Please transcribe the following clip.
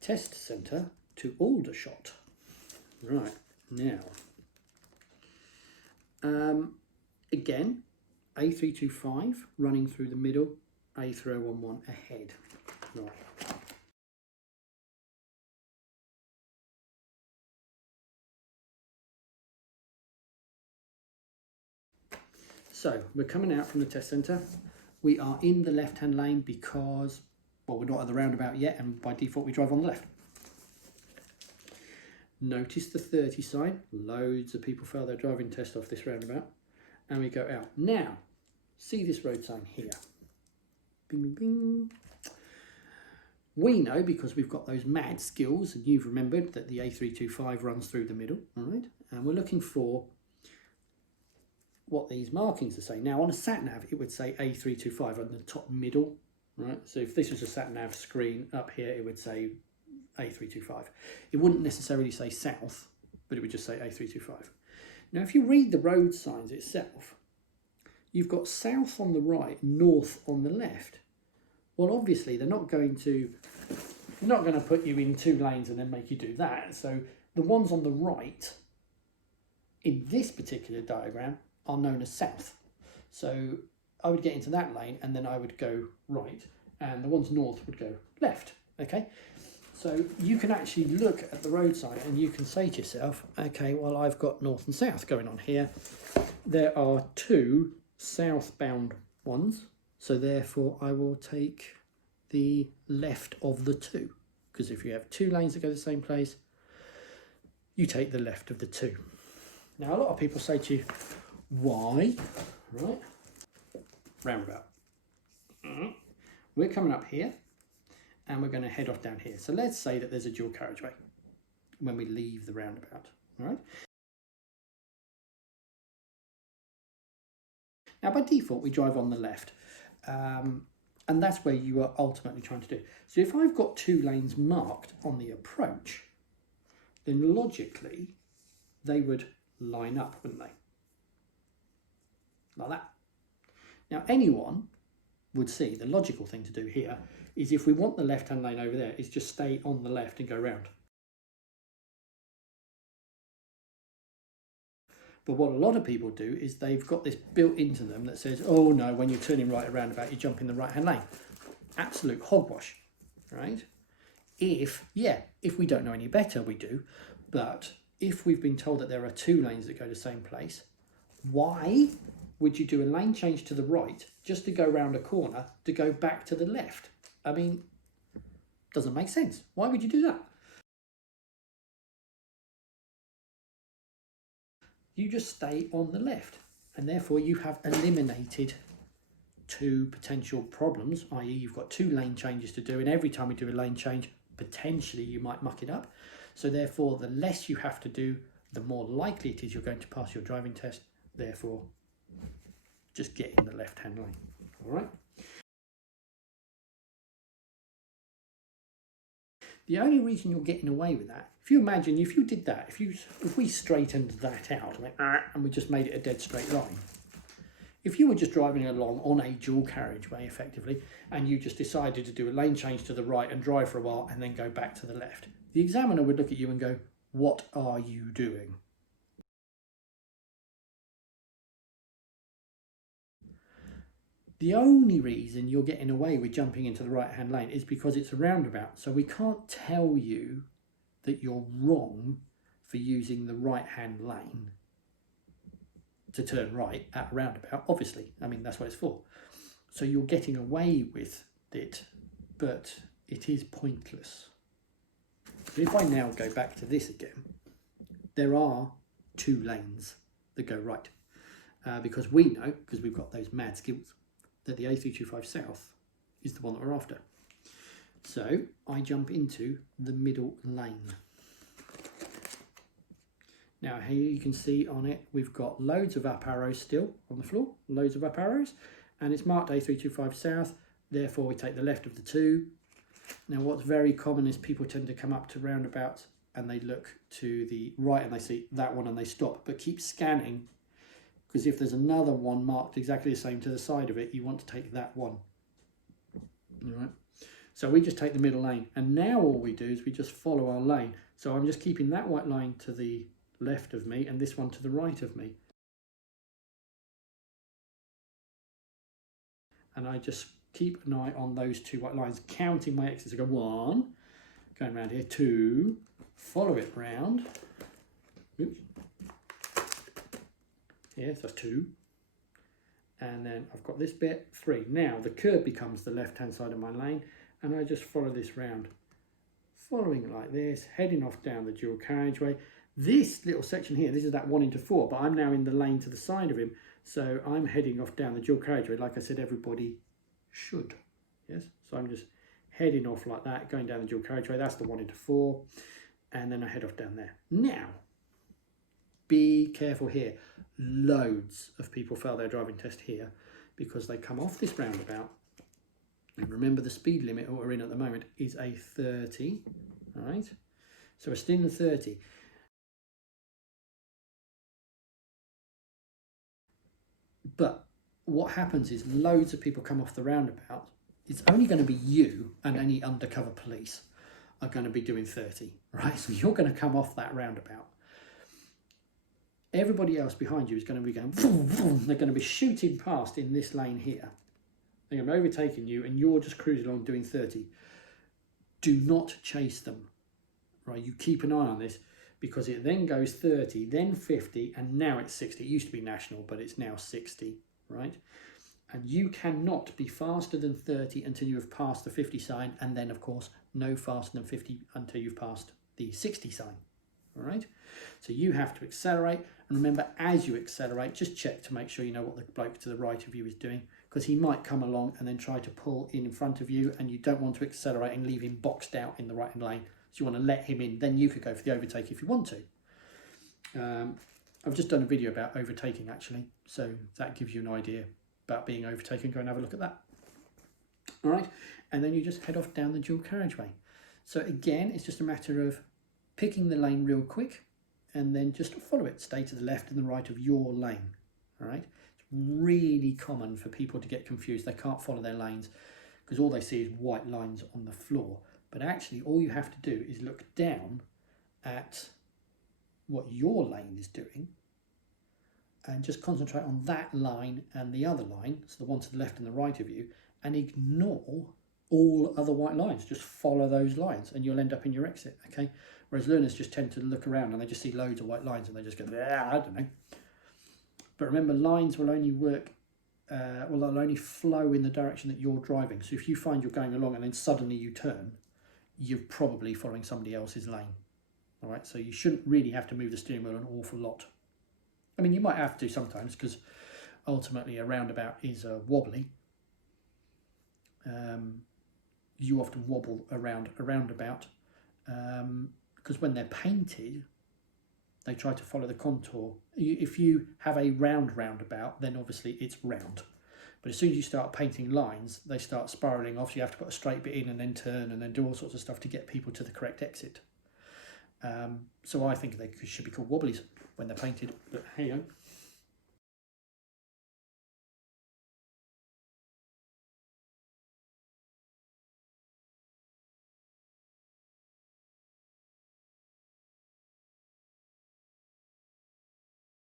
test centre to Aldershot. Right, now, again, A325 running through the middle, A3011 ahead. Right. So we're coming out from the test centre. We are in the left-hand lane because, well, we're not at the roundabout yet, and by default we drive on the left. Notice the 30 sign. Loads of people fail their driving test off this roundabout. And we go out. Now, see this road sign here. Bing, bing, bing. We know, because we've got those mad skills, and you've remembered that the A325 runs through the middle, all right? And we're looking for what these markings are saying. Now, on a sat-nav, it would say A325 on the top middle, right? So if this was a sat-nav screen up here, it would say A325. It wouldn't necessarily say south, but it would just say A325. Now, if you read the road signs itself, you've got south on the right, north on the left. Well, obviously, they're not going to put you in 2 lanes and then make you do that. So the ones on the right in this particular diagram are known as south. So I would get into that lane and then I would go right, and the ones north would go left, okay? So you can actually look at the road sign and you can say to yourself, okay, well, I've got north and south going on here. There are 2 southbound ones, so therefore I will take the left of the 2. Because if you have 2 lanes that go the same place, you take the left of the 2. Now, a lot of people say to you, why? Right? Roundabout. We're coming up here and we're going to head off down here. So let's say that there's a dual carriageway when we leave the roundabout. All right? Now, by default, we drive on the left. And that's where you are ultimately trying to do. So if I've got 2 lanes marked on the approach, then logically they would line up, wouldn't they? Like that. Now, anyone would see the logical thing to do here is, if we want the left-hand lane over there, is just stay on the left and go round. But what a lot of people do is they've got this built into them that says, oh no, when you're turning right around about, you jump in the right-hand lane. Absolute hogwash, right? If we don't know any better, we do. But if we've been told that there are 2 lanes that go to the same place, why would you do a lane change to the right just to go round a corner to go back to the left? I mean, doesn't make sense. Why would you do that? You just stay on the left, and therefore you have eliminated 2 potential problems, i.e. you've got 2 lane changes to do, and every time you do a lane change, potentially you might muck it up. So therefore, the less you have to do, the more likely it is you're going to pass your driving test. Therefore, just get in the left-hand lane, all right? The only reason you're getting away with that, if you imagine, if you did that, if we straightened that out and we just made it a dead straight line, if you were just driving along on a dual carriageway effectively, and you just decided to do a lane change to the right and drive for a while and then go back to the left, the examiner would look at you and go, what are you doing? The only reason you're getting away with jumping into the right-hand lane is because it's a roundabout. So we can't tell you that you're wrong for using the right-hand lane to turn right at a roundabout, obviously. I mean, that's what it's for. So you're getting away with it, but it is pointless. If I now go back to this again, there are 2 lanes that go right. Because we know, because we've got those mad skills, that the A325 South is the one that we're after. So I jump into the middle lane. Now here you can see on it, we've got loads of up arrows still on the floor, loads of up arrows, and it's marked A325 South, therefore we take the left of the 2. Now what's very common is people tend to come up to roundabouts and they look to the right and they see that one and they stop, but keep scanning, because if there's another one marked exactly the same to the side of it, you want to take that one. All right. So we just take the middle lane, and now all we do is we just follow our lane. So I'm just keeping that white line to the left of me and this one to the right of me. And I just keep an eye on those two white lines, counting my exits. I go 1, going around here, 2, follow it round. Oops. Here, so that's 2. And then I've got this bit, 3. Now the curb becomes the left-hand side of my lane, and I just follow this round. Following it like this, heading off down the dual carriageway. This little section here, this is that 1 into 4, but I'm now in the lane to the side of him. So I'm heading off down the dual carriageway, like I said, everybody should. Yes, so I'm just heading off like that, going down the dual carriageway. That's the 1 into 4, and then I head off down there. Now, be careful here. Loads of people fail their driving test here because they come off this roundabout. And remember, the speed limit what we're in at the moment is a 30. All right, so we're still in the 30. But what happens is loads of people come off the roundabout. It's only going to be you and any undercover police are going to be doing 30, right? So you're going to come off that roundabout. Everybody else behind you is going to be going, vroom, vroom. They're going to be shooting past in this lane here. They're going to be overtaking you and you're just cruising along doing 30. Do not chase them, right? You keep an eye on this because it then goes 30, then 50, and now it's 60. It used to be national, but it's now 60, right? And you cannot be faster than 30 until you have passed the 50 sign, and then, of course, no faster than 50 until you've passed the 60 sign, all right? So you have to accelerate, and remember, as you accelerate, just check to make sure you know what the bloke to the right of you is doing, because he might come along and then try to pull in front of you, and you don't want to accelerate and leave him boxed out in the right-hand lane. So you want to let him in, then you could go for the overtake if you want to. I've just done a video about overtaking actually, so that gives you an idea about being overtaken. Go and have a look at that. All right, and then you just head off down the dual carriageway. So again, it's just a matter of picking the lane real quick and then just follow it. Stay to the left and the right of your lane. All right, it's really common for people to get confused. They can't follow their lanes because all they see is white lines on the floor. But actually, all you have to do is look down at what your lane is doing and just concentrate on that line and the other line, so the one to the left and the right of you, and ignore all other white lines. Just follow those lines and you'll end up in your exit, okay? Whereas learners just tend to look around and they just see loads of white lines and they just go, I don't know. But remember, lines will only work they'll only flow in the direction that you're driving. So if you find you're going along and then suddenly you turn, you're probably following somebody else's lane. All right, so you shouldn't really have to move the steering wheel an awful lot. I mean, you might have to sometimes because ultimately a roundabout is wobbly. You often wobble around a roundabout because when they're painted, they try to follow the contour. If you have a roundabout, then obviously it's round. But as soon as you start painting lines, they start spiralling off. So you have to put a straight bit in and then turn and then do all sorts of stuff to get people to the correct exit. So I think they should be called wobblies when they're painted. But hey,